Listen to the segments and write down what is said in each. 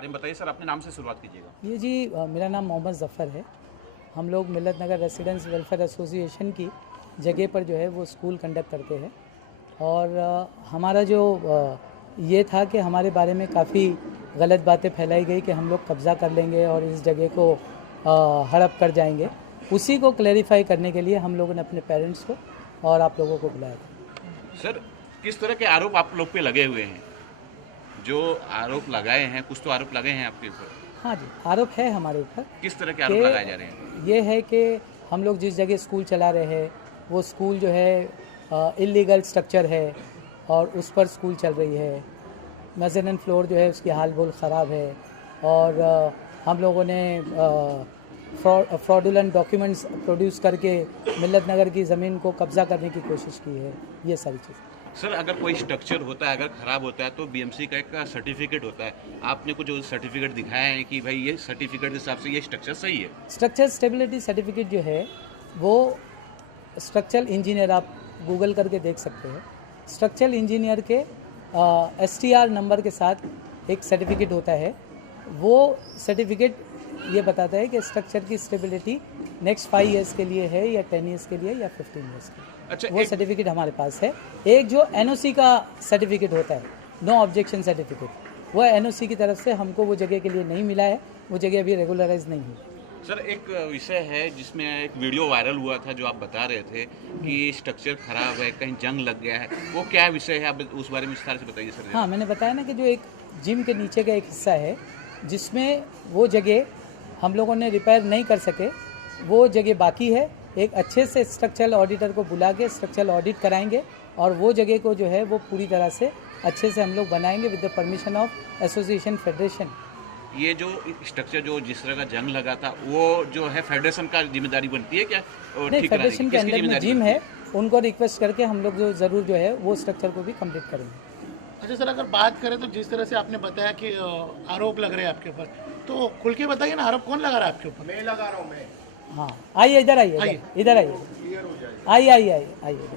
बारे में बताइए सर, अपने नाम से शुरुआत कीजिएगा। ये जी मेरा नाम मोहम्मद ज़फ़र है। हम लोग मिल्लत नगर रेसिडेंट्स वेलफेयर एसोसिएशन की जगह पर जो है वो स्कूल कंडक्ट करते हैं और हमारा जो ये था कि हमारे बारे में काफ़ी गलत बातें फैलाई गई कि हम लोग कब्ज़ा कर लेंगे और इस जगह को हड़प कर जाएंगे। उसी को क्लैरिफाई करने के लिए हम लोगों ने अपने पेरेंट्स को और आप लोगों को बुलाया था। सर, किस तरह के आरोप आप लोग पे लगे हुए हैं? जो आरोप लगाए हैं, कुछ तो आरोप लगे हैं आपके ऊपर। हाँ जी, आरोप है हमारे ऊपर। किस तरह के आरोप लगाए जा रहे हैं? ये है कि हम लोग जिस जगह स्कूल चला रहे हैं वो स्कूल जो है इलीगल स्ट्रक्चर है और उस पर स्कूल चल रही है। मेज़ानिन फ्लोर जो है उसकी हाल बहुत ख़राब है और हम लोगों ने फ्रॉडुलेंट डॉक्यूमेंट्स प्रोड्यूस करके मिल्लत नगर की ज़मीन को कब्ज़ा करने की कोशिश की है। ये सारी चीज़। सर, अगर कोई स्ट्रक्चर होता है, अगर ख़राब होता है तो बीएमसी का एक सर्टिफिकेट होता है। आपने कुछ सर्टिफिकेट दिखाया है कि भाई ये सर्टिफिकेट के हिसाब से ये स्ट्रक्चर सही है? स्ट्रक्चर स्टेबिलिटी सर्टिफिकेट जो है वो स्ट्रक्चरल इंजीनियर, आप गूगल करके देख सकते हैं, स्ट्रक्चरल इंजीनियर के STR नंबर के साथ एक सर्टिफिकेट होता है। वो सर्टिफिकेट ये बताता है कि स्ट्रक्चर की स्टेबिलिटी नेक्स्ट 5 ईयर्स के लिए है या 10 ईयर्स के लिए या 15 ईयर्स के लिए। अच्छा, वो सर्टिफिकेट हमारे पास है। एक जो NOC का सर्टिफिकेट होता है, नो ऑब्जेक्शन सर्टिफिकेट, वो NOC की तरफ से हमको वो जगह के लिए नहीं मिला है। वो जगह अभी रेगुलराइज नहीं हुई। सर, एक विषय है जिसमें एक वीडियो वायरल हुआ था जो आप बता रहे थे कि स्ट्रक्चर खराब है, कहीं जंग लग गया है। वो क्या विषय है, आप उस बारे में विस्तार से बताइए सर। हाँ, मैंने बताया ना कि जो एक जिम के नीचे का एक हिस्सा है जिसमें वो जगह हम लोगों ने रिपेयर नहीं कर सके, वो जगह बाकी है। एक अच्छे से स्ट्रक्चरल ऑडिटर को बुला के स्ट्रक्चरल ऑडिट कराएंगे और वो जगह को जो है वो पूरी तरह से अच्छे से हम लोग बनाएंगे with the permission of association federation. ये जो स्ट्रक्चर जो जिस तरह का जंग लगा था वो जो है फेडरेशन का जिम्मेदारी बनती है क्या? नहीं, फेडरेशन के अंदर में जिम है, उनको रिक्वेस्ट करके हम लोग जो ज़रूर जो है वो स्ट्रक्चर को भी कंप्लीट करेंगे। अच्छा सर, अगर बात करें तो जिस तरह से आपने बताया कि आरोप लग रहे हैं आपके ऊपर, तो खुल के बताइए ना, आरोप कौन लगा रहा है आपके ऊपर? मैं लगा रहा हूँ। मैं हाँ, आइए इधर, आइए इधर, आइए, क्लियर हो जाएगा। आइए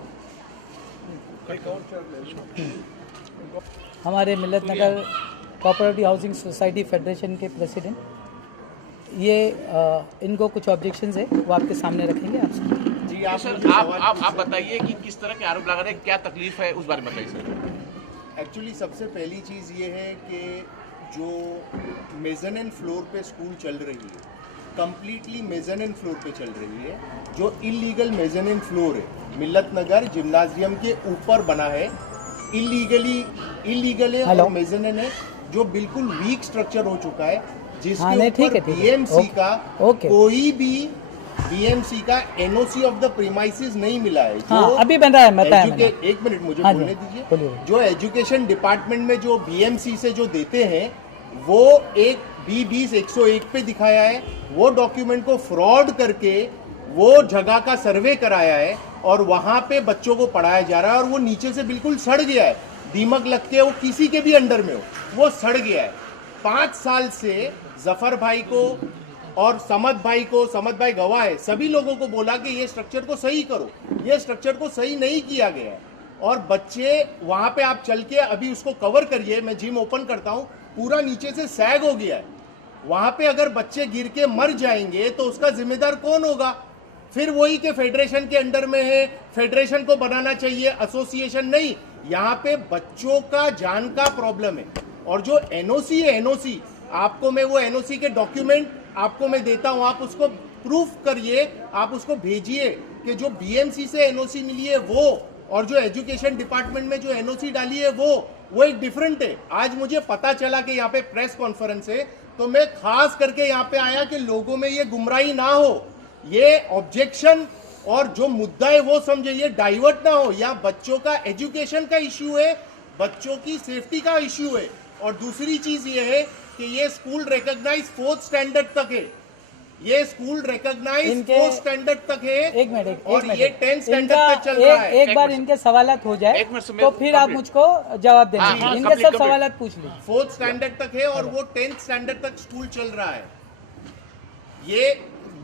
हमारे मिल्लत नगर कोऑपरेटिव हाउसिंग सोसाइटी फेडरेशन के प्रेसिडेंट, ये इनको कुछ ऑब्जेक्शंस है वो आपके सामने रखेंगे आपसे। जी, आप बताइए कि किस तरह के आरोप लगा रहे हैं, क्या तकलीफ है, उस बारे में बताइए सर। एक्चुअली सबसे पहली चीज़ ये है कि जो मेज़ानिन फ्लोर पे स्कूल चल रही है, कम्प्लीटली मेज़ानिन फ्लोर पे चल रही है। जो इलीगल मेज़ानिन फ्लोर है, मिल्लत नगर जिम्नाजियम के ऊपर बना है, इलीगल है और मेज़ानिन है जो बिल्कुल वीक स्ट्रक्चर हो चुका है, जिसके ऊपर बीएमसी का कोई भी बीएमसी का NOC ऑफ द प्रीमाइसेस नहीं मिला है। हाँ, अभी बन रहा है, बताया मैंने। एक मिनट मुझे बोलने दीजिए। जो एजुकेशन डिपार्टमेंट में जो बीएमसी से जो देते हैं वो एक B20 101 पे दिखाया है। वो डॉक्यूमेंट को फ्रॉड करके वो जगह का सर्वे कराया है और वहां पे बच्चों को पढ़ाया जा रहा है और वो नीचे से बिल्कुल सड़ गया है, दीमक लग के, वो किसी के भी अंडर में हो वो सड़ गया है। 5 साल से जफर भाई को और समद भाई गवाह है, सभी लोगों को बोला कि ये स्ट्रक्चर को सही करो, ये स्ट्रक्चर को सही नहीं किया गया है। और बच्चे वहां पे आप चल के अभी उसको कवर करिए, मैं जिम ओपन करता हूं, पूरा नीचे से सैग हो गया है। वहां पे अगर बच्चे गिर के मर जाएंगे तो उसका जिम्मेदार कौन होगा? फिर वही के फेडरेशन के अंडर में है, फेडरेशन को बनाना चाहिए, एसोसिएशन नहीं। यहाँ पे बच्चों का जान का प्रॉब्लम है। और जो NOC है, NOC आपको मैं वो NOC के डॉक्यूमेंट आपको मैं देता हूं, आप उसको प्रूफ करिए, आप उसको भेजिए कि जो BMC से NOC मिली है वो और जो एजुकेशन डिपार्टमेंट में जो NOC डाली है वो एक डिफरेंट है। आज मुझे पता चला कि यहाँ पे प्रेस कॉन्फ्रेंस है, तो मैं खास करके यहाँ पे आया कि लोगों में ये गुमराही ना हो, ये ऑब्जेक्शन और जो मुद्दा है वो समझे, ये डाइवर्ट ना हो। या बच्चों का एजुकेशन का इश्यू है, बच्चों की सेफ्टी का इश्यू है। और दूसरी चीज ये है कि ये स्कूल रिकॉग्नाइज 4th स्टैंडर्ड तक है, ये स्कूल रिकॉग्नाइज 4th स्टैंडर्ड तक है। एक मिनट, और ये 10th स्टैंडर्ड तक चल रहा है। एक बार इनके सवालात हो जाए तो फिर आप मुझको जवाब देना। इनके सब सवालात पूछ लीजिए। 4th स्टैंडर्ड तक है और वो 10th स्टैंडर्ड तक स्कूल चल रहा है। ये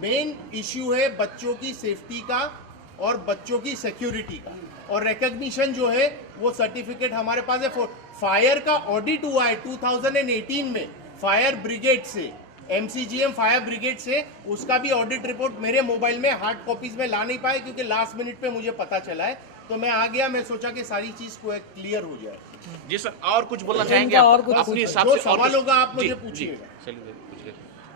मेन इश्यू है बच्चों की सेफ्टी का और बच्चों की सिक्योरिटी का। और रिकॉग्निशन जो है वो सर्टिफिकेट हमारे पास है। फायर का ऑडिट हुआ है 2018 में, फायर ब्रिगेड से, MCGM फायर ब्रिगेड से, उसका भी ऑडिट रिपोर्ट मेरे मोबाइल में हार्ड कॉपीज में ला नहीं पाए क्योंकि लास्ट मिनट पे मुझे पता चला है, तो मैं आ गया, मैं सोचा कि सारी चीज को क्लियर हो जाए। जी सर, और कुछ बोलना चाहेंगे इनका आप? और कुछ अपने हिसाब जो से और सवाल कुछ- होगा आप मुझे जी, पूछिएगा। जी, चलिए पूछिए।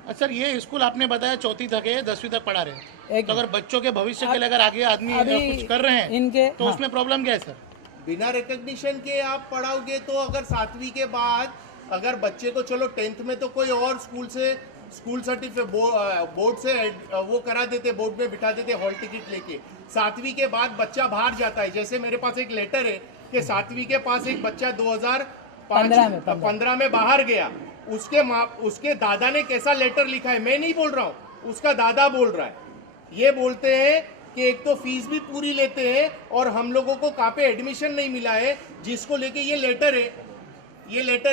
अच्छा सर, ये स्कूल आपने बताया चौथी तक है, 10वीं तक पढ़ा रहे हैं, एक तो अगर बच्चों के भविष्य के लिए अगर आगे आदमी अभी कुछ कर रहे हैं इनके तो हाँ, उसमें प्रॉब्लम क्या है सर? बिना रिकग्निशन के आप पढ़ाओगे तो अगर 7वीं के बाद अगर बच्चे को, चलो 10th में तो कोई और स्कूल से स्कूल सर्टिफिकेट बोर्ड से वो करा देते, बोर्ड में बिठा देते हॉल टिकट लेके, 7वीं के बाद बच्चा बाहर जाता है। जैसे मेरे पास एक लेटर है कि 7वीं के पास एक बच्चा 2015 में बाहर गया, उसके दादा ने कैसा लेटर लिखा है, मैं नहीं बोल रहा हूँ, उसका दादा बोल रहा है। ये बोलते हैं कि एक तो फीस भी पूरी लेते हैं और हम लोगों को कहाँ पे एडमिशन नहीं मिला है, जिसको लेके ये लेटर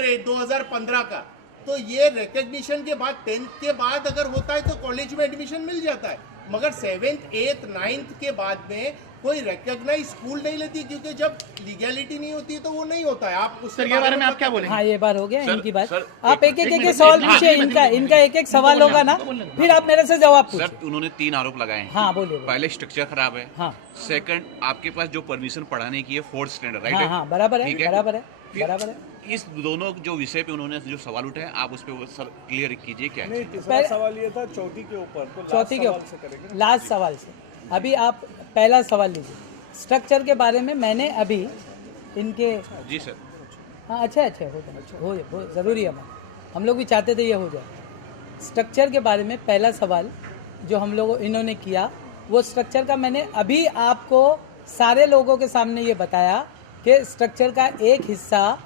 है 2015 का। तो ये रिकग्निशन के बाद 10th के बाद अगर होता है तो कॉलेज में एडमिशन मिल जाता है, मगर 7th 8th 9th के बाद में कोई रिकॉग्नाइज स्कूल नहीं लेती, क्योंकि जब लीगैलिटी नहीं होती है तो वो नहीं होता है। आप उस सर ये बारे में आप क्या बोलेंगे? हाँ ये बार हो गया सर, इनकी बात। सर, आप एक एक सवाल पूछिए, इनका एक सवाल होगा ना, फिर आप मेरे से जवाब सर, पूछिए। उन्होंने 3 आरोप लगाए हैं। हाँ बोलिए। पहले स्ट्रक्चर खराब है, हाँ सेकंड आपके पास जो परमिशन पढ़ाने की है 4th स्टैंडर्ड, राइट हाँ हाँ बराबर है, ठीक है? बराबर है, फिर बराबर है। इस दोनों जो विषय पे उन्होंने जो सवाल उठाए, आप उस पे वो सर क्लियर कीजिए क्या है? नहीं, तीसरा सवाल ये था चौथी के ऊपर, तो चौथी के लास्ट सवाल से करेंगे। लास्ट सवाल से अभी आप पहला सवाल लीजिए। स्ट्रक्चर के बारे में मैंने अभी इनके जी सर। हाँ अच्छा हो ज़रूरी है, हम लोग भी चाहते थे ये हो जाए। स्ट्रक्चर के बारे में पहला सवाल जो हम लोग इन्होंने किया, वो स्ट्रक्चर का मैंने अभी आपको सारे लोगों के सामने ये बताया कि स्ट्रक्चर का एक हिस्सा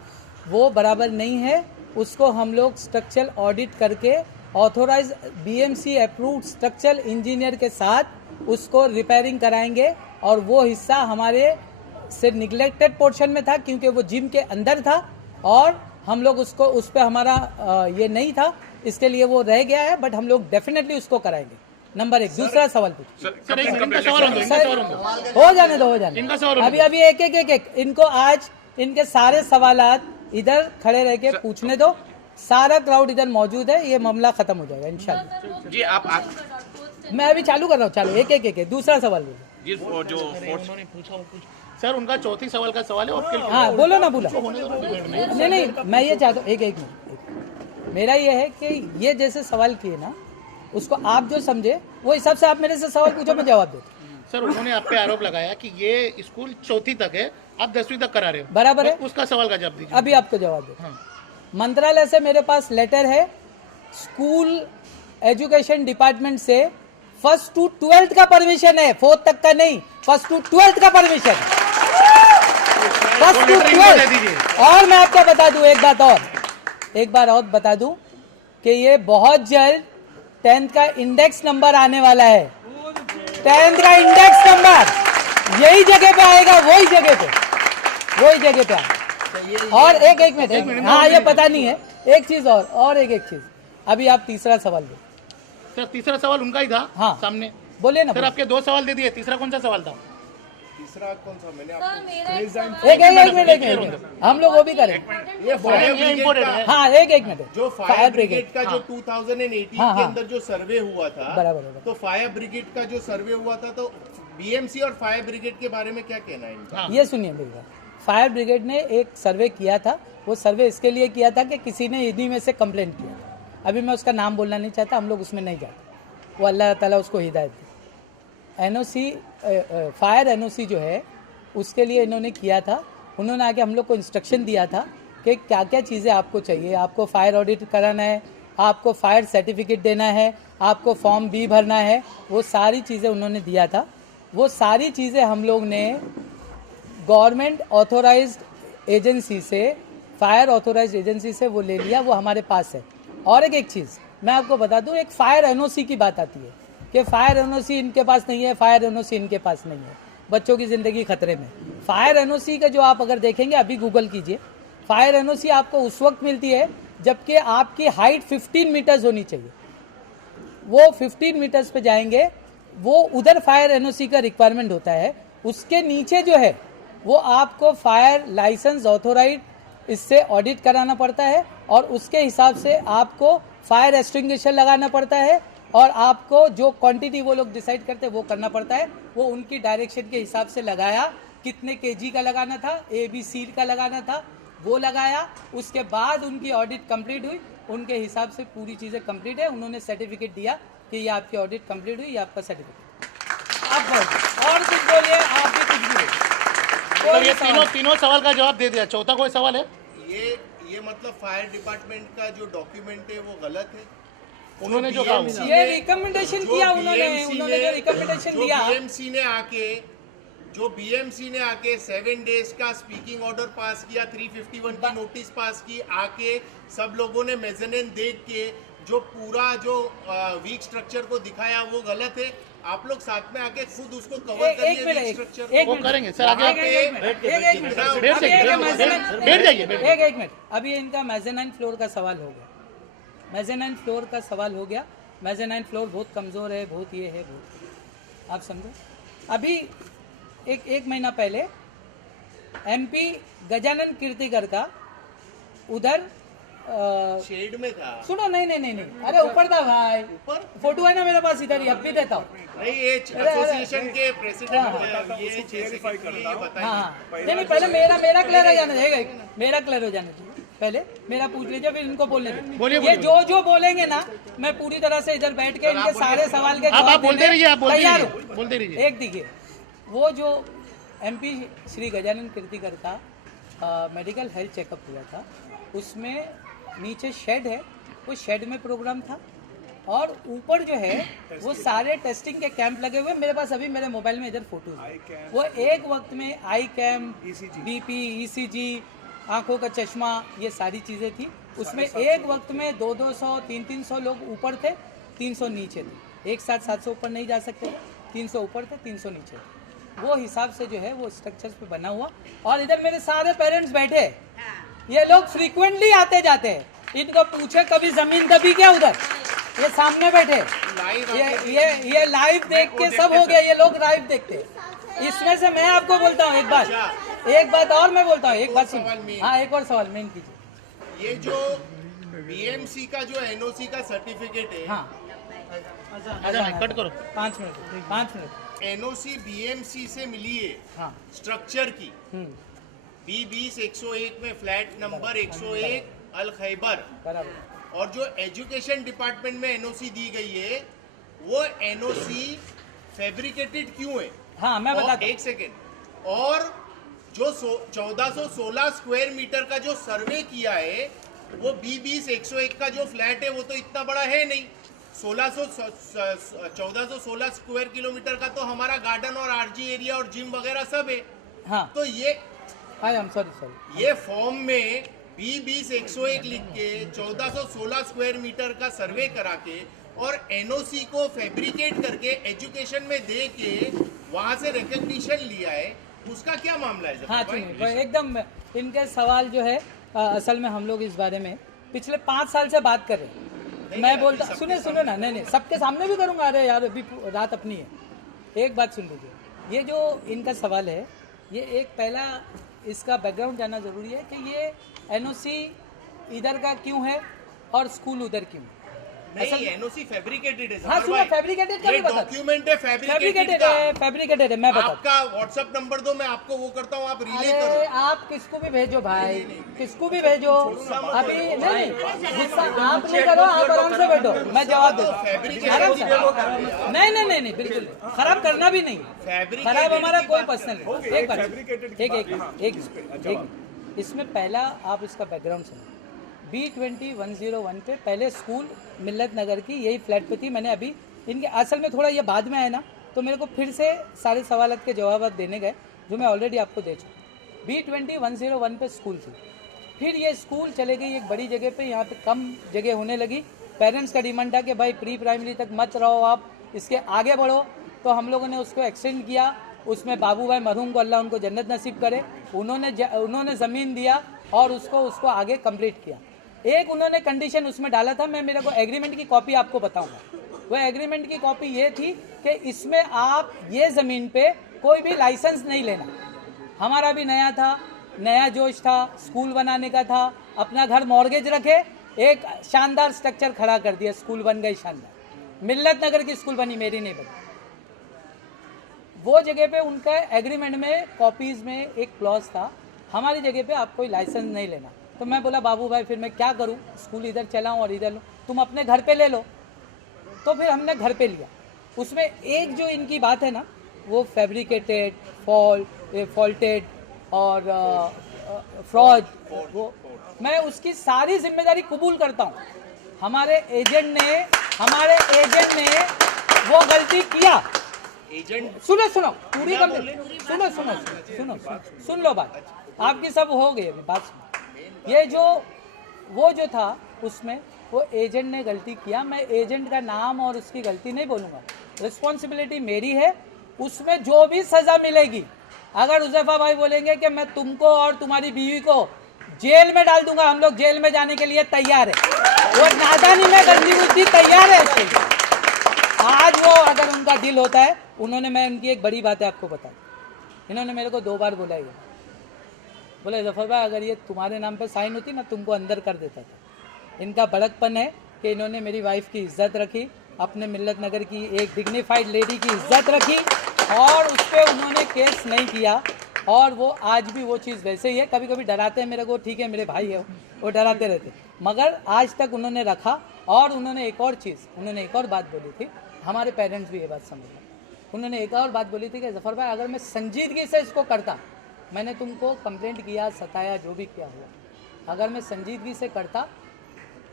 वो बराबर नहीं है, उसको हम लोग स्ट्रक्चरल ऑडिट करके authorise BMC approved structural engineer के साथ उसको रिपेयरिंग कराएंगे। और वो हिस्सा हमारे से निगलेक्टेड पोर्शन में था क्योंकि वो जिम के अंदर था और हम लोग उसको उस पर हमारा ये नहीं था, इसके लिए वो रह गया है, बट हम लोग डेफिनेटली उसको कराएंगे। नंबर 1। दूसरा सवाल पूछिए। सर इनका सवाल हो जाने दो इनका सवाल अभी एक इनको आज इनके सारे सवालात इधर खड़े रह के पूछने दो, सारा क्राउड इधर मौजूद है, ये मामला खत्म हो जाएगा इंशाल्लाह। जी आप मैं अभी चालू कर रहा हूँ, चालू एक दूसरा सवाल बोलो। जी जो उन्होंने पूछा वो कुछ सर, उनका चौथी सवाल का सवाल है और हाँ बोलो ना, बोलो। नहीं मैं ये चाहता हूँ एक मिनट, मेरा ये है कि ये जैसे सवाल किए ना, उसको आप जो समझे वो हिसाब से आप मेरे से सवाल पूछो, मैं जवाब देता हूँ। सर उन्होंने आप पे आरोप लगाया कि ये स्कूल चौथी तक है, आप 10वीं तक करा रहे हो, बराबर है, तो उसका सवाल का जवाब दीजिए। अभी आपको जवाब देता हूँ। मंत्रालय से मेरे पास लेटर है, स्कूल एजुकेशन डिपार्टमेंट से 1st to 12th का परमिशन है, 4th तक का नहीं, 1st to 12th का परमिशन, 1st to 12th। और मैं आपको बता दूं एक बार और बता दूं कि ये बहुत जल्द 10th का इंडेक्स नंबर आने वाला है। 10th का इंडेक्स नंबर यही जगह पे आएगा, वही जगह पे आएगा। और एक मिनट, हाँ ये पता नहीं है, एक चीज और एक चीज, अभी आप तीसरा सवाल दो। सर तीसरा सवाल उनका ही था। हाँ सामने बोलिए ना। सर आपके 2 सवाल दे दिए, तीसरा कौन सा सवाल था? तीसरा कौन सा मैंने एक मिनट, हम लोग वो भी करें। ये फायर ब्रिगेड का, हाँ एक मिनट, जो फायर ब्रिगेड का जो 2018 हाँ, के हाँ। अंदर जो सर्वे हुआ था, बराबर। तो फायर ब्रिगेड का जो सर्वे हुआ था, तो BMC और फायर ब्रिगेड के बारे में क्या कहना है इनका? ये सुनिए मेरी बात, फायर ब्रिगेड ने एक सर्वे किया था, वो सर्वे इसके लिए किया था कि किसी ने इन्हीं में से कंप्लेंट किया। अभी मैं उसका नाम बोलना नहीं चाहता, हम लोग उसमें नहीं जाते, वो अल्लाह ताला उसको हिदायत दी। NOC फायर NOC जो है उसके लिए इन्होंने किया था, उन्होंने आके हम लोग को इंस्ट्रक्शन दिया था कि क्या क्या चीज़ें आपको चाहिए, आपको फायर ऑडिट कराना है, आपको फायर सर्टिफिकेट देना है, आपको फॉर्म B भरना है, वो सारी चीज़ें उन्होंने दिया था। वो सारी चीज़ें हम लोग ने गवर्नमेंट ऑथोराइज्ड एजेंसी से, फायर ऑथोराइज्ड एजेंसी से वो ले लिया, वो हमारे पास है। और एक चीज़ मैं आपको बता दूं, एक फायर NOC की बात आती है कि फायर NOC इनके पास नहीं है, फायर NOC इनके पास नहीं है, बच्चों की ज़िंदगी खतरे में। फायर NOC का जो आप अगर देखेंगे, अभी गूगल कीजिए, फायर NOC आपको उस वक्त मिलती है जबकि आपकी हाइट 15 मीटर्स होनी चाहिए। वो 15 मीटर्स पे जाएंगे, वो उधर फायर NOC का रिक्वायरमेंट होता है। उसके नीचे जो है वो आपको फायर लाइसेंस ऑथोराइज इससे ऑडिट कराना पड़ता है और उसके हिसाब से आपको फायर एक्सटिंग्विशर लगाना पड़ता है और आपको जो क्वांटिटी वो लोग डिसाइड करते हैं वो करना पड़ता है। वो उनकी डायरेक्शन के हिसाब से लगाया, कितने केजी का लगाना था, ABC का लगाना था, वो लगाया। उसके बाद उनकी ऑडिट कंप्लीट हुई, उनके हिसाब से पूरी चीज़ें कंप्लीट है। उन्होंने सर्टिफिकेट दिया कि ये आपकी ऑडिट कंप्लीट हुई, ये आपका सर्टिफिकेट। आप बोलिए और कुछ बोलिए, आप भी कुछ भी बोलिए। तो ये तीनों सवाल का जवाब दे दिया, चौथा कोई सवाल है? ये मतलब फायर डिपार्टमेंट का जो डॉक्यूमेंट है वो गलत है। उन्होंने जो कहा, ये रिकमेंडेशन किया उन्होंने जो रिकमेंडेशन दिया, जो बीएमसी ने आके 7 डेज का स्पीकिंग ऑर्डर पास किया, 351 की नोटिस पास की, आके सब लोगों ने मेजरमेंट देख के जो पूरा जो वीक स्ट्रक्चर को दिखाया वो गलत है। आप लोग साथ में आके खुद उसको कवर करिए वीक स्ट्रक्चर। वो करेंगे सर आगे। एक मिनट, अभी इनका मेज़ानाइन फ्लोर का सवाल हो गया। मेज़ानाइन फ्लोर का सवाल हो गया। मेज़ानाइन फ्लोर बहुत कमज़ोर है, बहुत ये है, बहुत, आप समझो। अभी एक महीना पहले MP गजानन कीर्तिकर का उधर शेड में था। सुनो, नहीं, अरे ऊपर था भाई, ऊपर फोटो है ना मेरे पास, इधर ही अब भी देता हूँ। नहीं, ये एसोसिएशन के प्रेसिडेंट ये क्लेरिफाई करना। हाँ, नहीं, पहले मेरा क्लियर हो जाना चाहिए, मेरा क्लियर हो जाना चाहिए। पहले मेरा पूछ लीजिए, फिर इनको बोलने दीजिए। ये जो बोलेंगे ना, मैं पूरी तरह से इधर बैठ के इनके सारे सवाल के जवाब बोलते रहिए, आप तैयार बोलते रहिए। एक देखिए, वो जो MP श्री गजानन कीर्तिकर का मेडिकल हेल्थ चेकअप हुआ था, उसमें नीचे शेड है, वो शेड में प्रोग्राम था और ऊपर जो है वो सारे टेस्टिंग के कैंप लगे हुए। मेरे पास अभी मेरे मोबाइल में इधर फोटोज है। वो एक वक्त में आई कैम्प, BP, ECG, आंखों का चश्मा, ये सारी चीज़ें थी। उसमें एक वक्त में 200, 300 लोग ऊपर थे, 300 नीचे थे। एक साथ 700 ऊपर नहीं जा सकते थे, 300 ऊपर थे, 300 नीचे थे। वो हिसाब से जो है वो स्ट्रक्चर्स पे बना हुआ। और इधर मेरे सारे पेरेंट्स बैठे, ये लोग फ्रीक्वेंटली आते जाते हैं। इनको पूछे कभी जमीन कभी क्या उधर, ये सामने बैठे, ये लाइव देख के सब हो गया। ये लोग लाइव देखते हैं। इसमें से मैं आपको बोलता हूँ एक बात और मैं बोलता हूँ, एक बात सुन। हाँ, एक और सवाल मेन कीजिए। ये जो BMC का जो NOC का सर्टिफिकेट है, हाँ, कट करो 5 मिनट। NOC BMC से मिली है, हाँ, स्ट्रक्चर की। B20 101 में फ्लैट नंबर 101 अल खैबर, बराबर। और जो एजुकेशन डिपार्टमेंट में NOC दी गई है वो NOC फैब्रिकेटेड क्यों है? हाँ, मैं बताता हूँ। एक सेकेंड। और जो 1416 स्क्वायर मीटर का जो सर्वे किया है, वो B20 101 का जो फ्लैट है वो तो इतना बड़ा है नहीं। 1416 स्क्वायर किलोमीटर का तो हमारा गार्डन और RG एरिया और जिम वगैरह सब है। हाँ, तो ये सॉरी, ये फॉर्म में B20 101 लिख के 1416 स्क्वायर मीटर का सर्वे करा के और NOC को फैब्रिकेट करके एजुकेशन में दे के वहां से रिकग्निशन लिया है, उसका क्या मामला है? हाँ, सुनिए, एकदम इनके सवाल जो है असल में हम लोग इस बारे में पिछले 5 साल से बात कर रहे हैं। मैं बोलता, सुने ना, नहीं, सबके सामने भी करूँगा। अरे यार, अभी रात अपनी है। एक बात सुन लीजिए, ये जो इनका सवाल है, ये एक पहला इसका बैकग्राउंड जानना ज़रूरी है कि ये NOC इधर का क्यों है और स्कूल उधर क्यों? नहीं, NOC फैब्रिकेटेड है। हाँ, सुनो, फैब्रिकेटेड का भी बता। डॉक्यूमेंट है फैब्रिकेटेड है, मैं बता। आपका व्हाट्सएप नंबर दो, मैं आपको वो करता हूँ, आप रिले करो। अरे आप किसको भी भेजो भाई, किसको भी भेजो। अभी नहीं, गुस्सा आप नहीं करो, आप आराम से बैठो, मैं जवाब दूँ आराम से। नहीं, बिल्कुल खराब करना भी नहीं, खराब हमारा कोई पर्सनल नहीं। एक बात, एक इसमें पहला आप इसका बैकग्राउंड सुनो। B20 101 पे पहले स्कूल मिल्लत नगर की यही फ्लैट पे थी। मैंने अभी इनके असल में थोड़ा ये बाद में आया ना, तो मेरे को फिर से सारे सवालात के जवाब देने गए जो मैं ऑलरेडी आपको दे चुका। B20 101 पे स्कूल थी, फिर ये स्कूल चले गई एक बड़ी जगह पे, यहाँ पे कम जगह होने लगी। पेरेंट्स का डिमांड था कि भाई प्री प्राइमरी तक मत रहो, आप इसके आगे बढ़ो। तो हम लोगों ने उसको एक्सटेंड किया। उसमें बाबू भाई मरहूम को अल्लाह उनको जन्नत नसीब करे, उन्होंने ज़मीन दिया और उसको आगे कंप्लीट किया। एक उन्होंने कंडीशन उसमें डाला था, मैं मेरे को एग्रीमेंट की कॉपी आपको बताऊंगा। वो एग्रीमेंट की कॉपी ये थी कि इसमें आप ये ज़मीन पे कोई भी लाइसेंस नहीं लेना। हमारा भी नया था, नया जोश था, स्कूल बनाने का था, अपना घर मॉर्गेज रखे, एक शानदार स्ट्रक्चर खड़ा कर दिया, स्कूल बन गई शानदार। मिल्लत नगर की स्कूल बनी, मेरी नहीं बनी। वो जगह पे उनका एग्रीमेंट में कॉपीज में एक क्लॉज था, हमारी जगह पे आप कोई लाइसेंस नहीं लेना। तो मैं बोला बाबू भाई फिर मैं क्या करूं, स्कूल इधर चलाऊं और इधर लूं, तुम अपने घर पे ले लो। तो फिर हमने घर पे लिया। उसमें एक जो इनकी बात है ना, वो फैब्रिकेटेड, फॉल्टेड और फ्रॉड, वो मैं उसकी सारी जिम्मेदारी कबूल करता हूँ। हमारे एजेंट ने वो गलती किया। एजेंट सुनो पूरी सुन लो बात, आपकी सब हो गई अभी बात सुनो। ये जो वो जो था उसमें वो एजेंट ने गलती किया, मैं एजेंट का नाम और उसकी गलती नहीं बोलूँगा, रिस्पॉन्सिबिलिटी मेरी है। उसमें जो भी सज़ा मिलेगी, अगर हुज़ैफा भाई बोलेंगे कि मैं तुमको और तुम्हारी बीवी को जेल में डाल दूंगा, हम लोग जेल में जाने के लिए तैयार है। वो नादानी में गंदी बुद्धि तैयार है इसके लिए। आज वो अगर उनका दिल होता है, उन्होंने, मैं उनकी एक बड़ी बात है आपको बता, इन्होंने मेरे को 2 बार बोला, ये बोले जफर भाई अगर ये तुम्हारे नाम पे साइन होती ना तुमको अंदर कर देता था। इनका बड़कपन है कि इन्होंने मेरी वाइफ की इज्जत रखी, अपने मिल्लत नगर की एक डिग्निफाइड लेडी की इज्जत रखी, और उस पर उन्होंने केस नहीं किया। और वो आज भी वो चीज़ वैसे ही है। कभी कभी डराते हैं मेरे को, ठीक है मेरे भाई है वो डराते रहते, मगर आज तक उन्होंने रखा। और उन्होंने एक और चीज़, उन्होंने एक और बात बोली थी, हमारे पेरेंट्स भी ये बात समझ रहे। उन्होंने एक और बात बोली थी कि जफर भाई अगर मैं संजीदगी से इसको करता, मैंने तुमको कंप्लेंट किया, सताया, जो भी किया हुआ, अगर मैं संजीदगी से करता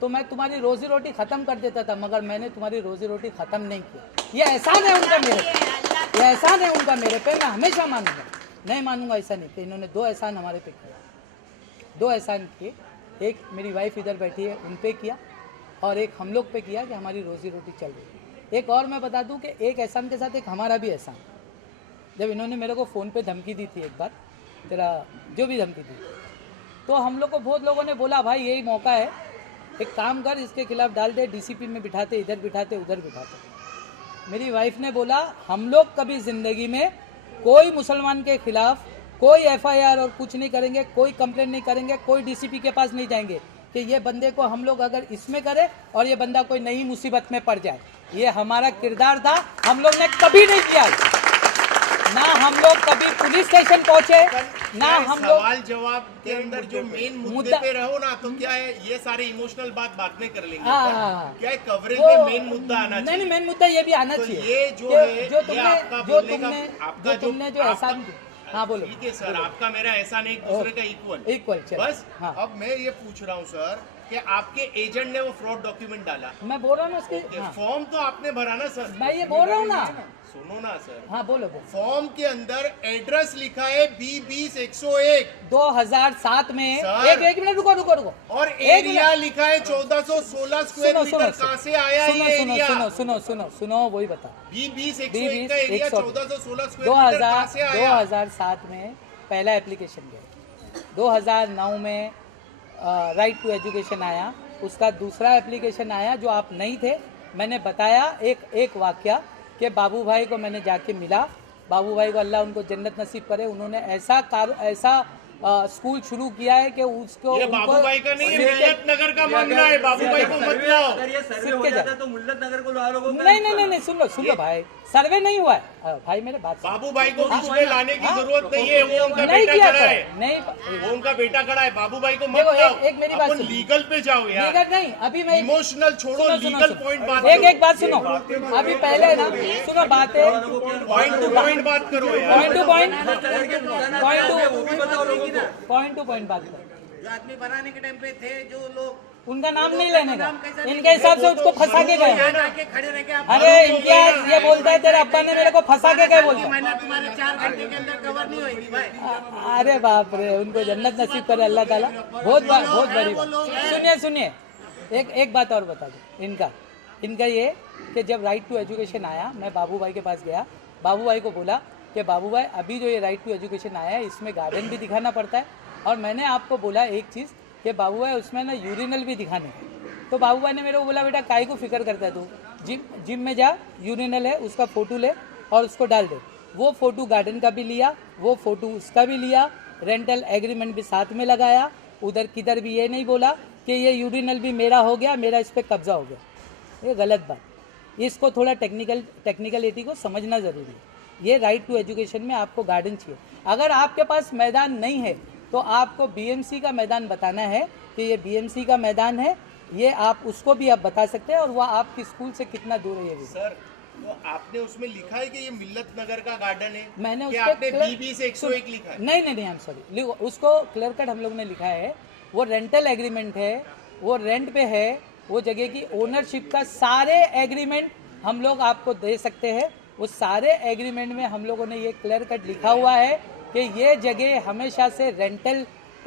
तो मैं तुम्हारी रोजी रोटी ख़त्म कर देता था, मगर मैंने तुम्हारी रोजी रोटी ख़त्म नहीं किया। ये एहसान है उनका मेरे पे, ये एहसान है उनका मेरे पे, मैं हमेशा मानूंगा, नहीं मानूंगा ऐसा नहीं कि इन्होंने 2 एहसान हमारे पे किया, 2 एहसान किए। एक मेरी वाइफ इधर बैठी है उन पे किया, और एक हम लोग पे किया कि हमारी रोजी रोटी चल रही है। एक और मैं बता दूं कि एक एहसान के साथ एक हमारा भी एहसान, जब इन्होंने मेरे को फ़ोन पे धमकी दी थी एक बार, तेरा जो भी धमकी दी, तो हम लोग को बहुत लोगों ने बोला भाई यही मौका है, एक काम कर इसके खिलाफ डाल दे, डीसीपी में बिठाते, इधर बिठाते, उधर बिठाते। मेरी वाइफ ने बोला हम लोग कभी ज़िंदगी में कोई मुसलमान के खिलाफ कोई एफआईआर और कुछ नहीं करेंगे, कोई कंप्लेंट नहीं करेंगे, कोई डीसीपी के पास नहीं जाएंगे कि ये बंदे को हम लोग अगर इसमें करें और ये बंदा कोई नई मुसीबत में पड़ जाए। ये हमारा किरदार था, हम लोग ने कभी नहीं किया, ना हम लोग कभी पुलिस स्टेशन पहुंचे, ना हम लोग सवाल जवाब के अंदर जो मेन मुद्दे पे रहो ना, तो क्या है ये सारे इमोशनल बात बाद में कर लेंगे। क्या है कवरेज में मेन मुद्दा आना चाहिए। नहीं, मेन मुद्दा ये भी आना तो चाहिए। ये जो है, जो तुमने जो एहसान, हाँ बोलो। ठीक है सर, आपका मेरा एहसान एक दूसरे का इक्वल बस। हाँ। अब मैं ये पूछ रहा हूँ सर कि आपके एजेंट ने वो फ्रॉड डॉक्यूमेंट डाला, मैं बोल रहा हूँ ना उसके, हाँ। फॉर्म तो आपने भरा ना सर, मैं ये बोल रहा हूँ ना, सुनो ना सर, हाँ बोलो। फॉर्म के अंदर एड्रेस लिखा है B20-101 2007 में। सर, एक मिनट रुको और एरिया लिखा है 1416 स्क्वायर मीटर। कहाँ से आया ये एरिया? सुनो वही बता। B20-101 का एरिया 1416 स्क्वायर मीटर कहाँ से आया? 2007 में पहला एप्लीकेशन गया, 2009 में राइट टू एजुकेशन आया, उसका दूसरा एप्लीकेशन आया जो आप नहीं थे। मैंने बताया एक वाक्या कि बाबू भाई को मैंने जाके मिला, बाबू भाई को अल्लाह उनको जन्नत नसीब करे, उन्होंने ऐसा स्कूल शुरू किया है कि उसको, ये बाबू भाई का नहीं, मिल्लत नगर का मामला है, बाबू भाई को मत लाओ। अगर ये सर्वे हो जाता तो मुल्लत नगर को ला लोगों का नहीं, सुन लो भाई, सर्वे नहीं हुआ है भाई, मेरे बात बाबू भाई को बीच में लाने की जरूरत नहीं है, वो उनका बेटा खड़ा है, नहीं, वो उनका बेटा खड़ा है, बाबू भाई को मत लाओ। एक मेरी बात सुनो, लीगल पे जाओ यार, लीगल नहीं, अभी मैं इमोशनल छोड़ो, लीगल पॉइंट बात करो। एक बात सुनो, अभी पहले ना सुनो बातें, पॉइंट टू पॉइंट बात करो यार, पॉइंट टू पॉइंट बात करो। जो आदमी बनाने के टाइम पे थे, जो लोग, उनका नाम नहीं लेने का, इनके हिसाब से उसको फंसा के गए। आके खड़े रह के आप, अरे इम्तियाज ये बोलता है तेरे अब्बा ने मेरे को फंसा के गए बोलता है। मेहनत तुम्हारे 4 घंटे के अंदर कवर नहीं होगी भाई। अरे बाप रे, उनको जन्नत नसीब करे अल्लाह ताला, बहुत बड़ी बात। सुनिए एक बात और बता दो इनका ये कि जब राइट टू एजुकेशन आया, मैं बाबू भाई के पास गया, बाबू भाई को बोला कि बाबू भाई अभी जो ये राइट टू एजुकेशन आया है इसमें गार्डन भी दिखाना पड़ता है, और मैंने आपको बोला एक चीज़ कि बाबू भाई उसमें ना यूरिनल भी दिखाने। तो बाबू भाई ने मेरे को बोला बेटा काहे को फिक्र करता है तू, जिम में जा, यूरिनल है उसका फ़ोटो ले और उसको डाल दे। वो फ़ोटो गार्डन का भी लिया, वो फ़ोटो उसका भी लिया, रेंटल एग्रीमेंट भी साथ में लगाया, उधर किधर भी ये नहीं बोला कि ये यूरिनल भी मेरा हो गया, मेरा इस पर कब्जा हो गया। ये गलत बात, इसको थोड़ा टेक्निकलिटी को समझना ज़रूरी है। ये राइट टू एजुकेशन में आपको गार्डन चाहिए। अगर आपके पास मैदान नहीं है तो आपको बीएमसी का मैदान बताना है कि ये बीएमसी का मैदान है, ये आप उसको भी आप बता सकते हैं, और वह आपकी स्कूल से कितना दूर है ये भी। सर तो आपने उसमें लिखा है कि ये मिल्लत नगर का गार्डन है, मैंने कि उस पे आपने बीबी से 101 लिखा है? नहीं, आई एम सॉरी, उसको क्लियर कट हम लोग ने लिखा है। वो रेंटल एग्रीमेंट है, वो रेंट पे है, वो जगह की ओनरशिप का सारे एग्रीमेंट हम लोग आपको दे सकते हैं। उस सारे एग्रीमेंट में हम लोगों ने ये क्लियर कट लिखा हुआ है कि ये जगह हमेशा से रेंटल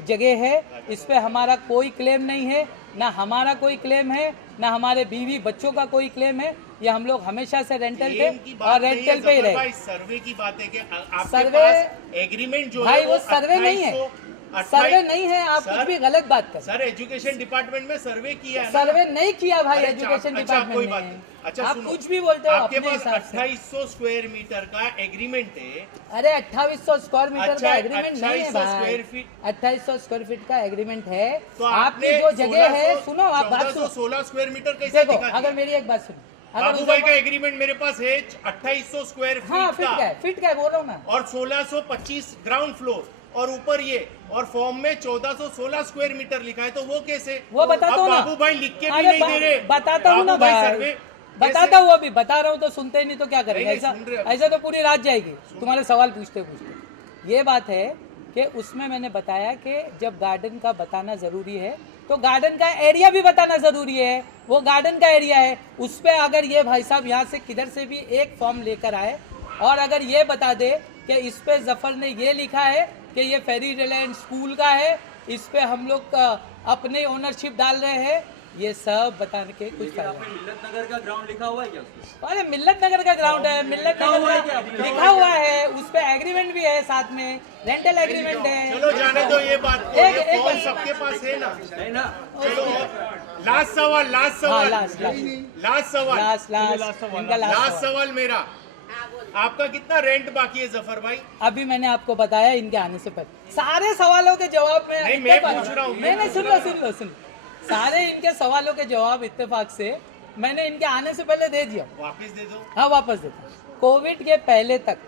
जगह है, इस पे हमारा कोई क्लेम नहीं है, ना हमारा कोई क्लेम है, ना हमारे बीवी बच्चों का कोई क्लेम है। ये हम लोग हमेशा से रेंटल पे और रेंटल पे ही रहे। सर्वे की बात है कि आपके सर्वे पास एग्रीमेंट जो भाई है वो सर्वे नहीं है, सर्वे नहीं है, आप कुछ भी गलत बात कर। सर एजुकेशन डिपार्टमेंट में सर्वे किया है ना? सर्वे नहीं किया भाई अरे एजुकेशन अच्छा, कोई डिपार्टमेंट बात ने। नहीं। अच्छा आप सुनो, कुछ भी बोलते हो आपके अपने पास हिसाब से। 2800 स्क्वायर मीटर का एग्रीमेंट है। अरे 2800 स्क्वायर मीटर अच्छा, का एग्रीमेंट नहीं है 2800 भाई, स्क्वायर फीट। 2800 स्क्वायर फीट का एग्रीमेंट है। तो आपकी आपने जो जगह है, सुनो आप बात सुनो, 16 स्क्वायर मीटर कैसे देखो दिखा अगर दिया? मेरी एक बात सुनो, अगर बाबू उसे- भाई का एग्रीमेंट मेरे पास है 2800 स्क्वायर हाँ फीट का, फिट का है बोल रहा हूँ ना। और 1625 ग्राउंड फ्लोर, और ऊपर ये, और फॉर्म में 1416 स्क्वायर मीटर लिखा है। तो वो कैसे? वो बताता हूँ ना। बाबू भाई लिख के भी अरे नहीं दे रहे। बताता हूँ ना बाबू भाई, सर्वे बताता हूँ, अभी बता रहा हूँ तो सुनते ही नहीं तो क्या करेंगे? नहीं, ऐसा सुन रहे अभी। ऐसा तो पूरी रात जाएगी तुम्हारे सवाल पूछते पूछते। ये बात है कि उसमें मैंने बताया कि जब गार्डन का बताना जरूरी है तो गार्डन का एरिया भी बताना जरूरी है। वो गार्डन का एरिया है, उस पर अगर ये भाई साहब यहाँ से किधर से भी एक फॉर्म लेकर आए और अगर ये बता दे कि इस पे जफर ने ये लिखा है कि ये फेरी रिलायंस स्कूल का है, इस पे हम लोग अपने ओनरशिप डाल रहे हैं, ये सब बताने के कुछ फायदा नहीं। मिल्लत नगर का ग्राउंड लिखा हुआ है क्या उसमें? अरे मिल्लत नगर का ग्राउंड है, मिल्लत नगर का लिखा हुआ है, उस पे एग्रीमेंट भी है, साथ में रेंटल एग्रीमेंट है। चलो जाने दो ये बात को, एक- ये एक- फॉर्म सबके पास है ना? नहीं ना, चलो लास्ट सवाल, लास्ट हाँ सवाल, लास्ट लास्ट सवाल, लास्ट इनका लास्ट लास्ट सवाल मेरा, आपका कितना रेंट बाकी है जफर भाई? अभी मैंने आपको बताया इनके आने से पहले सारे सवालों के जवाब में नहीं, मैं पूछ रहा हूँ, नहीं सुन लो सारे इनके सवालों के जवाब इत्तेफाक से मैंने इनके आने से पहले दे दिया। वापस दे दो। हाँ वापस देता हूँ। कोविड के पहले तक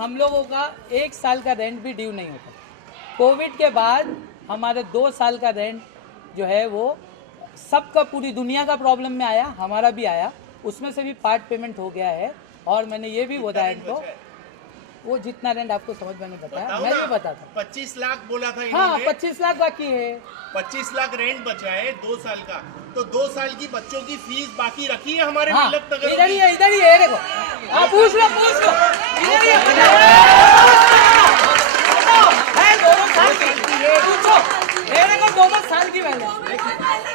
हम लोगों का 1 साल का रेंट भी ड्यू नहीं होता। कोविड के बाद हमारे 2 साल का रेंट जो है वो सबका पूरी दुनिया का प्रॉब्लम में आया, हमारा भी आया, उसमें से भी पार्ट पेमेंट हो गया है। और मैंने ये भी बताया इनको, वो जितना रेंट आपको समझ में बताया मैं भी बताता हूँ। 25 लाख बोला था हाँ इन्होंने। 25 लाख बाकी है। 25 लाख रेंट बचा है 2 साल का, तो 2 साल की बच्चों की फीस बाकी रखी है हमारे हाँ मिल्लत नगर इधर ही में। है, इधर ही है, देखो हाँ पूछ लो इधर ही है, दोनों साल की पूछो, मेरे को 2 साल की पहले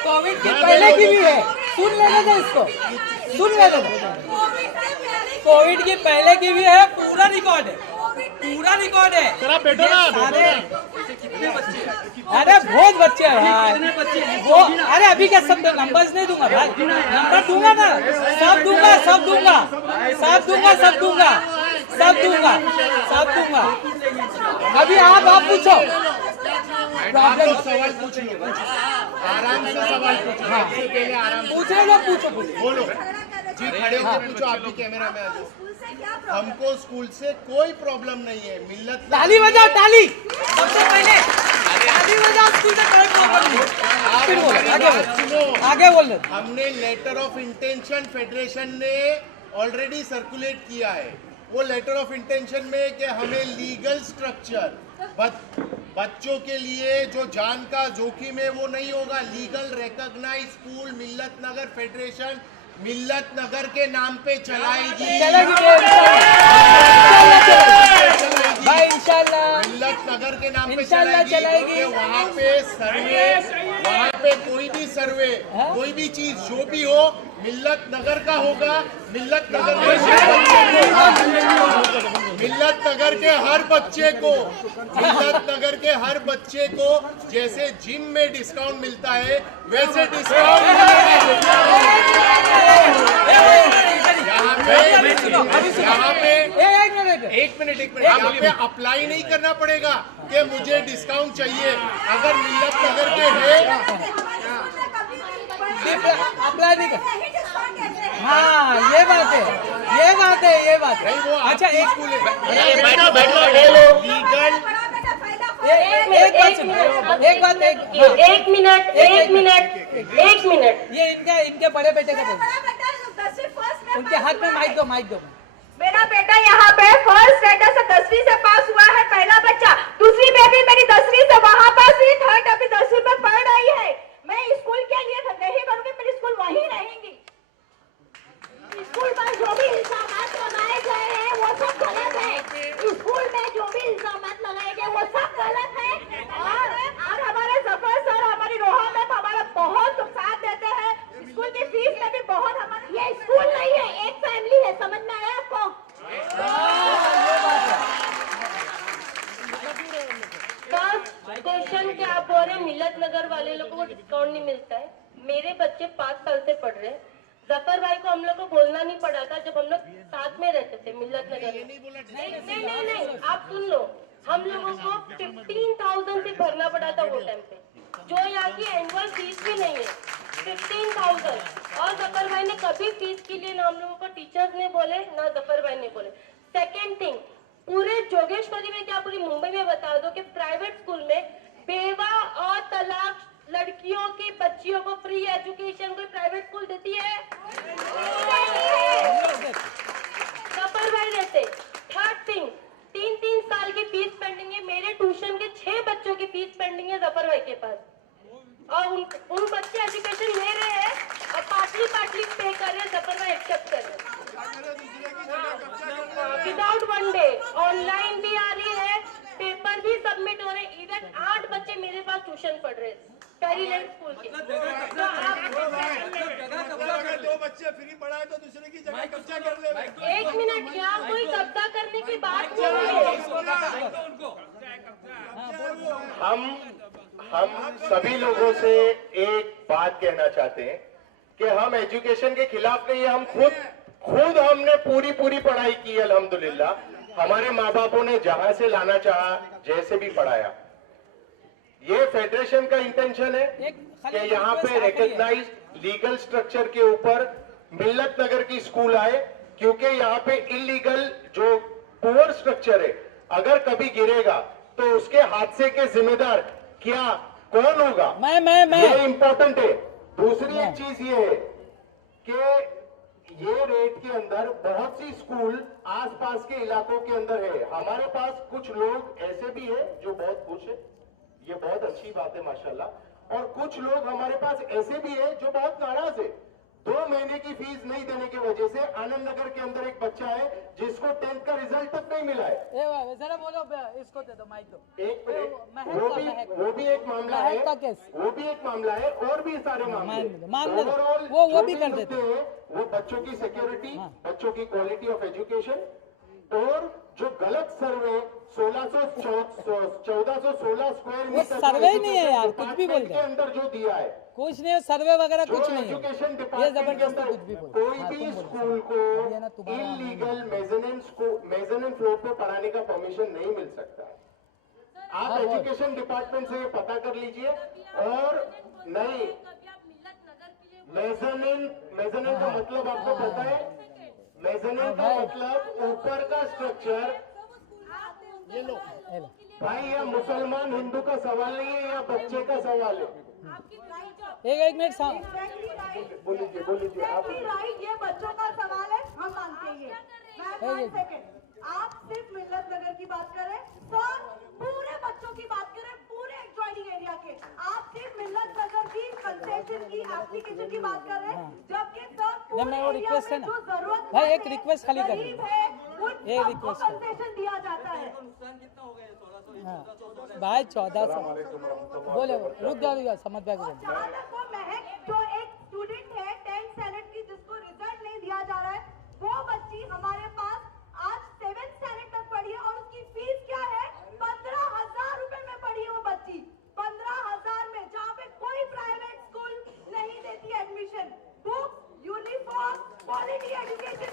कोविड के पहले की भी है, सुन लेने दो इसको, सुन लेने दो। कोविड की पहले की भी है, पूरा रिकॉर्ड है, पूरा रिकॉर्ड है। सर आप बैठो ना, सारे कितने बच्चे हैं? अरे बहुत बच्चे हैं भाई, कितने बच्चे हैं? वो अरे अभी क्या सब नंबर्स नहीं दूंगा भाई, नंबर दूंगा ना, सब दूंगा सब दूंगा सब दूंगा सब दूंगा सब दूंगा सब दूंगा। अभी आप पूछो, आप लोग सवाल पूछ लो, आराम से सवाल पूछो। सबसे पहले आराम से पूछने लो, पूछो पूछो। बोलो जी, खड़े होकर पूछो। आप भी कैमरा में आ जाओ। हमको स्कूल से कोई प्रॉब्लम नहीं है। मिल्लत ताली बजाओ, ताली सबसे पहले ताली बजाओ, स्कूल में कोई प्रॉब्लम नहीं। फिर बोलो, आगे बोलो, आगे बोलो। हमने लेटर ऑफ इंटेंशन फेडरेशन ने ऑलरेडी सर्कुलेट किया है। वो लेटर ऑफ इंटेंशन में कि हमें लीगल स्ट्रक्चर बच्चों के लिए जो जान का जोखिम है वो नहीं होगा। लीगल रिकॉग्नाइज स्कूल मिल्लत नगर फेडरेशन मिल्लत नगर के नाम पे चलाएगी। चलेगी भाई इंशाल्लाह, मिल्लत नगर के नाम पे इंशाल्लाह चलाएगी। क्योंकि वहाँ पे सर्वे, वहाँ पे कोई भी सर्वे, कोई भी चीज जो भी हो मिल्लत नगर का होगा। मिल्लत नगर मिल्लत नगर के हर बच्चे को मिल्लत नगर के हर बच्चे को जैसे जिम में डिस्काउंट मिलता है वैसे डिस्काउंट एक मिनट यहाँ पे अप्लाई नहीं करना पड़ेगा कि मुझे डिस्काउंट चाहिए। अगर मिल्लत नगर के है अप्लाई नहीं कर। हाँ ये बात है। नहीं, वो अच्छा आपकी एक स्कूल है। एक मिनट ये इनके बड़े बेटे का बोल। उनके हाथ में माइक दो। मेरा बेटा यहाँ पे फर्स्ट स्टेटस से 10वीं से पास हुआ है, पहला बच्चा। दूसरी बेबी मेरी 10वीं से वहाँ पास हुई, थर्ड अभी 10वीं में पढ़ रही है। मैं स्कूल के लिए नहीं करूँगी, मेरी स्कूल वहीं रहेंगी। स्कूल में जो भी इल्जाम लगाए गए हैं वो सब गलत है। स्कूल में जो भी इल्जाम लगाए गए वो सब गलत है। और हमारे जफर सर, हमारी रोहा मैम हमारा बहुत साथ देते हैं। स्कूल की फीस में भी बहुत हमारा, ये स्कूल नहीं है, एक फैमिली है। समझ में आया आपको? क्वेश्चन क्या आप बोल रहे हैं मिल्लत नगर वाले लोगों को डिस्काउंट नहीं मिलता है? मेरे बच्चे 5 साल से पढ़ रहे हैं। जफर भाई को हम लोग को बोलना नहीं पड़ा था जब हम लोग साथ में रहते थे मिल्लत नगर में। नहीं, आप सुन लो। हम लोगों को 15,000 से भरना पड़ा था वो टाइम पे, जो यहाँ की एनुअल फीस भी नहीं है। 15,000। और जफर भाई ने कभी फीस के लिए ना हम लोगों को टीचर्स ने बोले ना जफर भाई ने बोले। सेकेंड थिंग, पूरे जोगेश्वरी में क्या पूरी मुंबई में बता दो कि प्राइवेट स्कूल में बेवा और तलाक लड़कियों की बच्चियों को फ्री एजुकेशन कोई प्राइवेट स्कूल देती है? जफर भाई देते। थर्ड थिंग, 3 साल की फीस पेंडिंग है। मेरे ट्यूशन के 6 बच्चों की फीस पेंडिंग है जफर भाई के पास, और उन बच्चे एजुकेशन ले रहे हैं और पार्टली पे कर रहे हैं। जफर भाई एक्सेप्ट कर रहे हैं विदाउट 1 डे। ऑनलाइन भी आ रही है, पेपर भी सबमिट हो रहे हैं। इवन 8 बच्चे मेरे पास ट्यूशन पढ़ रहे हैं पेरीलैंड स्कूल के। अगर 2 बच्चे फ्री पढ़ाए तो दूसरे की जगह कब्जा कर ले। 1 मिनट, यहाँ कोई कब्जा करने की बात नहीं है। हम सभी लोगों से एक बात कहना चाहते हैं कि हम एजुकेशन के खिलाफ नहीं है। हम खुद हमने पूरी पढ़ाई की अल्हम्दुलिल्लाह। हमारे माँ बापों ने जहां से लाना चाहा, जैसे भी पढ़ाया। ये फेडरेशन का इंटेंशन है कि यहाँ पे रिकॉग्नाइज लीगल स्ट्रक्चर के ऊपर मिल्लत नगर की स्कूल आए, क्योंकि यहाँ पे इलीगल जो पुअर स्ट्रक्चर है अगर कभी गिरेगा तो उसके हादसे के जिम्मेदार कौन होगा? मैं ये इम्पोर्टेंट है। दूसरी एक चीज ये है कि ये रेट के अंदर बहुत सी स्कूल आसपास के इलाकों के अंदर है। हमारे पास कुछ लोग ऐसे भी है जो बहुत खुश है, ये बहुत अच्छी बात है माशाल्लाह। और कुछ लोग हमारे पास ऐसे भी है जो बहुत नाराज है। 2 महीने की फीस नहीं देने की वजह से आनंद नगर के अंदर एक बच्चा है जिसको 10th का रिजल्ट तक नहीं मिला है। जरा बोलो, इसको दे दो माइक दो। एक मिनट, वो भी एक मामला है, वो भी एक मामला है, और भी सारे मामले। ओवरऑल वो भी कर देते हैं वो बच्चों की सिक्योरिटी, बच्चों की क्वालिटी ऑफ एजुकेशन, और जो गलत सर्वे 1416 स्क्वायर मीटर सर्वे ही नहीं है यार, कुछ भी बोल के अंदर जो दिया है, कुछ नहीं, सर्वे वगैरह कुछ नहीं है। एजुकेशन ये डिपार्टमेंट के अंदर जबरदस्ती कुछ भी बोल। कोई भी स्कूल को इलीगल मेजनेंट फ्लोर पे पढ़ाने का परमिशन नहीं मिल सकता है। आप एजुकेशन डिपार्टमेंट से ये पता कर लीजिए। और नहीं, मेजनेंट का मतलब आपको पता है? मेजनेंट का मतलब ऊपर का स्ट्रक्चर। ये लो भाई, यह मुसलमान हिंदू का सवाल नहीं है, यह बच्चे का सवाल है। एक मिनट साहब, बोलिए आप। ये बच्चों का सवाल है, हम मानते हैं। आप सिर्फ मिल्लत नगर की बात करें, सर पूरे बच्चों की बात करें, पूरे एडजॉइनिंग एरिया के। आप सिर्फ मिल्लत नगर की कंसेशन की एप्लीकेशन की बात कर रहे हैं, जबकि सर मैं वो रिक्वेस्ट है ना जरूरत भाई, एक रिक्वेस्ट खाली कर ये रिक्वेस्ट कंसेशन दिया जाता है। भाई 1400 बोले, रुक जाओ समझ बैग। जहाँ तक वो महक जो एक स्टूडेंट है 10th स्टैंडर्ड की, जिसको रिजल्ट नहीं दिया जा रहा है, वो बच्ची हमारे पास आज 7th स्टैंडर्ड तक पढ़ी है, और उसकी फीस क्या है? 15,000 रुपए में पढ़ी है वो बच्ची। 15,000 में, जहाँ पे कोई प्राइवेट स्कूल नहीं देती admission. Books, uniform, quality education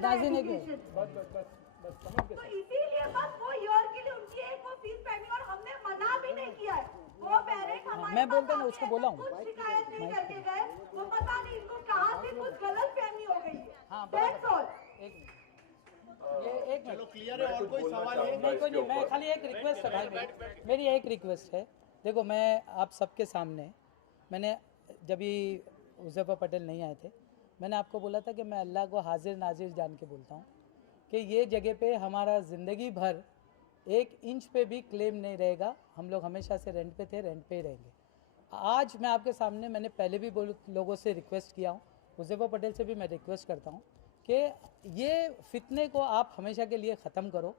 नाज़रीन एक तो इसीलिए बस वो ईयर के लिए उनकी एक वो फीस पेंडिंग, और हमने मना भी नहीं किया है। वो पेरेंट हमारे मैं बोलता ना उसको बोला हूँ। कुछ शिकायत नहीं करके गए, वो पता नहीं इनको कहाँ से कुछ गलत फहमी हो गई है। हाँ, That's all। एक चलो क्लियर है, और कोई सवाल है? नहीं कोई नहीं, मैं खाली एक रिक्वेस्ट है भाई, मेरी एक रिक्वेस्ट है। देखो मैं आप सबके सामने, मैंने जब ये हुज़ैफा पटेल नहीं आए थे, मैंने आपको बोला था कि मैं अल्लाह को हाजिर नाजिर जान के बोलता हूँ कि ये जगह पे हमारा ज़िंदगी भर 1 इंच पे भी क्लेम नहीं रहेगा। हम लोग हमेशा से रेंट पे थे, रेंट पे ही रहेंगे। आज मैं आपके सामने, मैंने पहले भी लोगों से रिक्वेस्ट किया हूँ, हुज़ैफा पटेल से भी मैं रिक्वेस्ट करता हूँ कि ये फितने को आप हमेशा के लिए ख़त्म करो।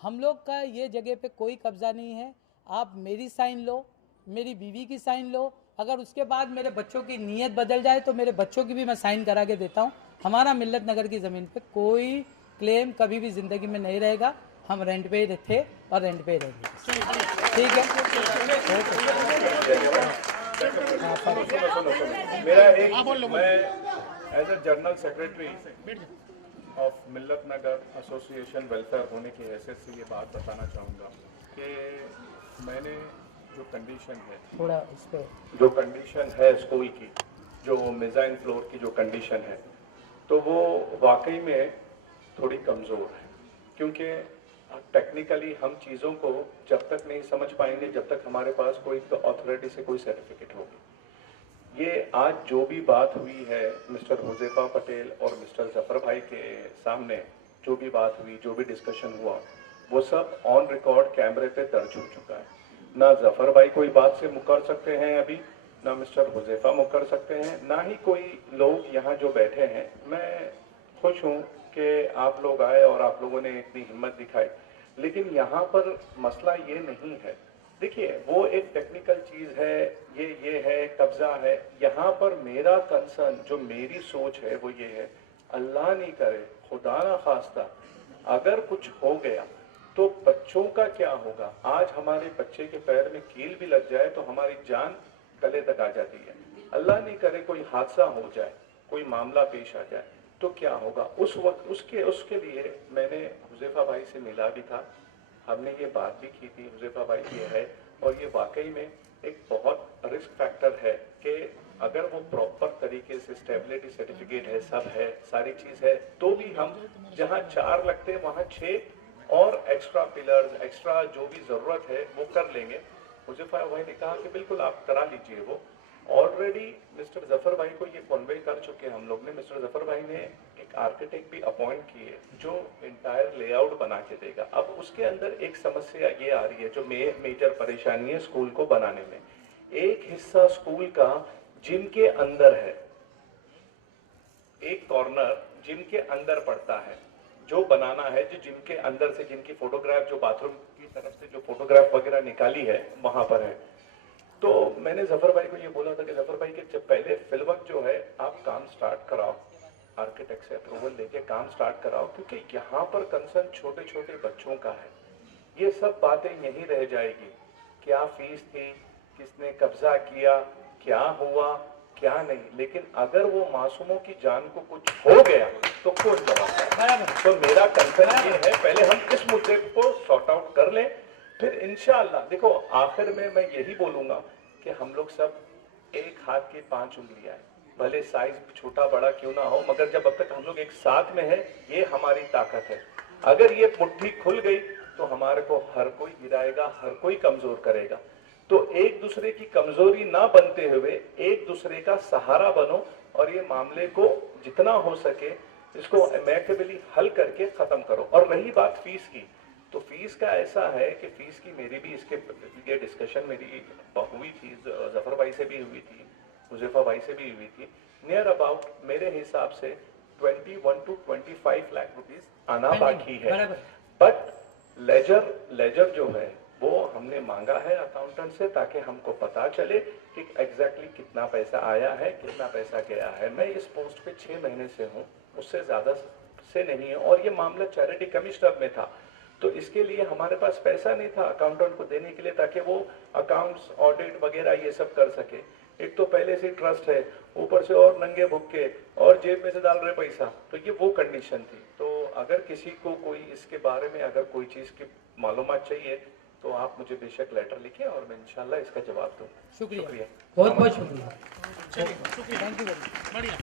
हम लोग का ये जगह पे कोई कब्ज़ा नहीं है। आप मेरी साइन लो, मेरी बीवी की साइन लो, अगर उसके बाद मेरे बच्चों की नीयत बदल जाए तो मेरे बच्चों की भी मैं साइन करा के देता हूँ। हमारा मिल्लत नगर की ज़मीन पे कोई क्लेम कभी भी ज़िंदगी में नहीं रहेगा। हम रेंट पे ही थे और रेंट पे ही रहेंगे। ठीक है, मेरा एक, मैं as a general secretary of Millat Nagar association welfare होने की हैसियत से ये बात बताना चाहूँगा कि मैंने जो कंडीशन है, थोड़ा इस पे जो कंडीशन है स्कूल की, जो मेज़ाइन फ्लोर की जो कंडीशन है, तो वो वाकई में थोड़ी कमज़ोर है। क्योंकि टेक्निकली हम चीज़ों को जब तक नहीं समझ पाएंगे जब तक हमारे पास कोई अथॉरिटी से कोई सर्टिफिकेट होगी। ये आज जो भी बात हुई है मिस्टर हुज़ैफा पटेल और मिस्टर ज़फ़र भाई के सामने, जो भी बात हुई, जो भी डिस्कशन हुआ, वो सब ऑन रिकॉर्ड कैमरे पे दर्ज हो चुका है। ना ज़फ़र भाई कोई बात से मुकर सकते हैं अभी, ना मिस्टर हुज़ैफा मुकर सकते हैं, ना ही कोई लोग यहाँ जो बैठे हैं। मैं खुश हूँ कि आप लोग आए और आप लोगों ने इतनी हिम्मत दिखाई, लेकिन यहाँ पर मसला ये नहीं है। देखिए, वो एक टेक्निकल चीज़ है, ये है, कब्जा है। यहाँ पर मेरा कंसर्न, जो मेरी सोच है, वो ये है, अल्लाह नहीं करे, खुदा ना खास्ता, अगर कुछ हो गया तो बच्चों का क्या होगा। आज हमारे बच्चे के पैर में कील भी लग जाए तो हमारी जान गले तक आ जाती है। अल्लाह नहीं करे कोई हादसा हो जाए, कोई मामला पेश आ जाए तो क्या होगा। उस वक्त उसके लिए मैंने हुज़ैफा भाई से मिला भी था, हमने ये बात भी की थी। हुज़ैफा भाई ये है, और ये वाकई में एक बहुत रिस्क फैक्टर है कि अगर वो प्रॉपर तरीके से स्टेबिलिटी सर्टिफिकेट है, सब है, सारी चीज़ है, तो भी हम जहाँ 4 लगते हैं वहाँ 6 और एक्स्ट्रा पिलर्स, एक्स्ट्रा जो भी ज़रूरत है वो कर लेंगे। हुज़ैफा भाई ने कहा कि बिल्कुल आप करा लीजिए। वो ऑलरेडी मिस्टर ज़फ़र भाई को ये कन्वे कर चुके हैं हम लोग ने। मिस्टर ज़फ़र भाई ने एक आर्किटेक्ट भी अपॉइंट किए जो इंटायर लेआउट बना के देगा। अब उसके अंदर एक समस्या ये आ रही है जो मेजर परेशानी है स्कूल को बनाने में। एक हिस्सा स्कूल का जिम के अंदर है, एक कॉर्नर जिम के अंदर पड़ता है, जो बनाना है, जो जिम के अंदर से जिनकी फोटोग्राफ, जो बाथरूम की तरफ से जो फोटोग्राफ वगैरह निकाली है वहां पर है। तो मैंने ज़फ़र भाई को ये बोला था कि ज़फ़र भाई के जब पहले फिलवक्त जो है आप काम स्टार्ट कराओ, आर्किटेक्ट से अप्रूवल लेके काम स्टार्ट कराओ, क्योंकि यहाँ पर कंसर्न छोटे छोटे बच्चों का है। ये सब बातें यहीं रह जाएगी, क्या फीस थी, किसने कब्जा किया, क्या हुआ, क्या नहीं। लेकिन अगर वो मासूमों की जान को कुछ हो गया तो कौन जवाब। तो मेरा कंसर्न ये है, पहले हम इस मुद्दे को सॉर्ट आउट कर लें, फिर इंशाअल्लाह। देखो, आखिर में मैं यही बोलूंगा कि हम लोग सब एक हाथ की 5 उंगलियां हैं, भले साइज छोटा बड़ा क्यों ना हो, मगर जब अब तक हम लोग एक साथ में है, ये हमारी ताकत है। अगर ये मुट्ठी खुल गई तो हमारे को हर कोई गिराएगा, हर कोई कमजोर करेगा। तो एक दूसरे की कमजोरी ना बनते हुए एक दूसरे का सहारा बनो और ये मामले को जितना हो सके इसको अमेकेबली हल करके खत्म करो। और रही बात फीस की, तो फीस का ऐसा है कि फीस की मेरी भी इसके ये डिस्कशन मेरी हुई थी, ज़फ़र भाई से भी हुई थी, हुज़ैफा भाई से भी हुई थी। नियर अबाउट मेरे हिसाब से 21 to 25 लाख रुपीस आना बाकी है। बट लेजर जो है वो हमने मांगा है अकाउंटेंट से, ताकि हमको पता चले कि एग्जैक्टली कितना पैसा आया है, कितना पैसा गया है। मैं इस पोस्ट पे 6 महीने से हूँ, उससे ज़्यादा से नहीं है, और ये मामला चैरिटी कमिश्नर में था, तो इसके लिए हमारे पास पैसा नहीं था अकाउंटेंट को देने के लिए, ताकि वो अकाउंट्स ऑडिट वगैरह ये सब कर सके। एक तो पहले से ट्रस्ट है, ऊपर से और नंगे भुक्के और जेब में से डाल रहे पैसा, तो ये वो कंडीशन थी। तो अगर किसी को कोई इसके बारे में अगर कोई चीज़ की मालूमात चाहिए तो आप मुझे बेशक लेटर लिखें और मैं इंशाल्लाह इसका जवाब दूँ। शुक्रिया, शुक्रिया, बहुत बहुत शुक्रिया। चलिए शुक्रिया, थैंक यू वेरी मच। बढ़िया।